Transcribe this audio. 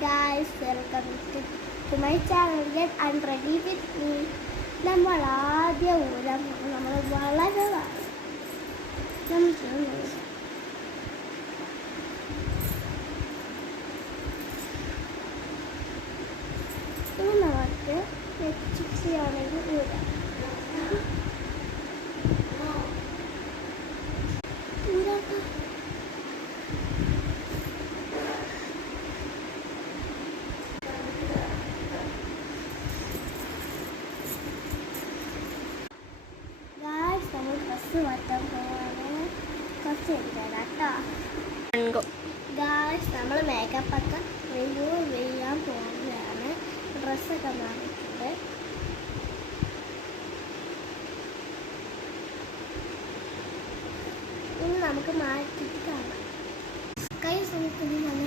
guys, welcome to my channel. Get I'm ready with me. നമ്മൾ ആദ്യ ഊരം നമ്മൾ വളരെ നമുക്ക് വെച്ചിട്ടാണെങ്കിൽ ഊരാം. നമ്മൾ ഡ്രസ്സ് മാറ്റാൻ പോവാണ്. കുറച്ച് കേട്ടോ ഗായ്സ്. നമ്മൾ മേക്കപ്പൊക്കെ റിവ്യൂ ചെയ്യാൻ പോവുകയാണ്. ഡ്രസ്സൊക്കെ മാറിയിട്ടുണ്ട്. ഇനി നമുക്ക് മാറ്റിയിട്ട് കാണാം. കൈ നമുക്ക്